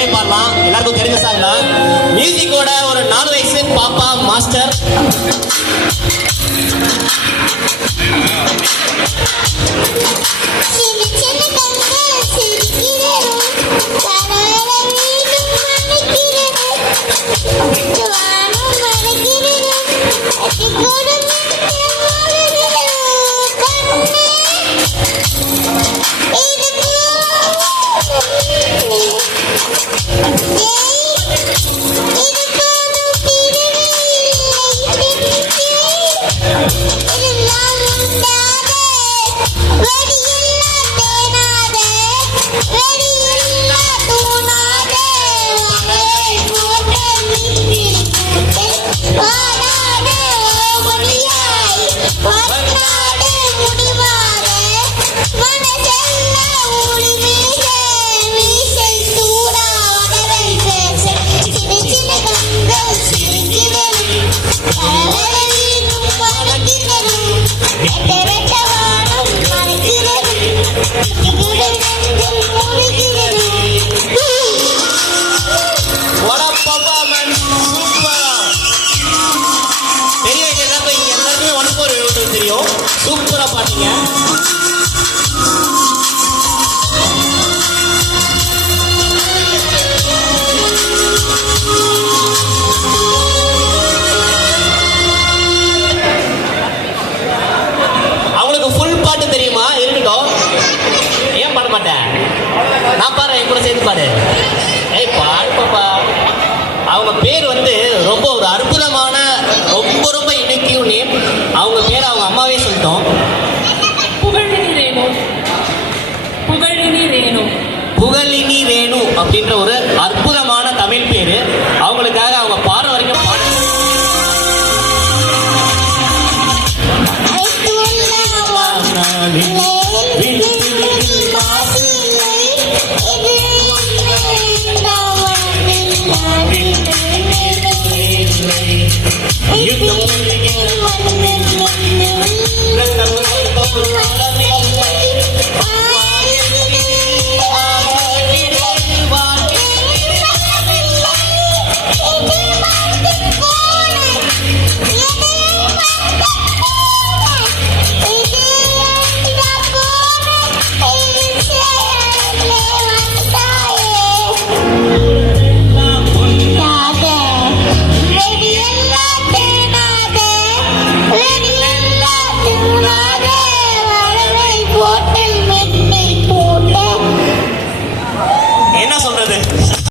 எல்லாருமே பாடலாம். எல்லாருக்கும் தெரிஞ்ச சாங் தான். மியூசிக்கோட ஒரு 4 வயசு பாப்பா மாஸ்டர் சூப்பரா பாட்டீங்க. அவங்களுக்கு ஃபுல் பாட்டு தெரியுமா? இருக்கட்டும். ஏன் பாட மாட்டேன்? நான் பாடுறேன், என் கூட சேர்த்து பாடு. ஏய் பாடு பாப்பா. அவங்க பேர் வந்து ரொம்ப ஒரு அற்புதமான ரொம்ப ரொம்ப இனிக்கியூ நேம். அவங்க பேர் அவங்க அம்மாவே சொல்லிட்டோம். புகழினி ரேணு. புகழினி ரேணு. புகழினி ரேணு அப்படின்ற ஒரு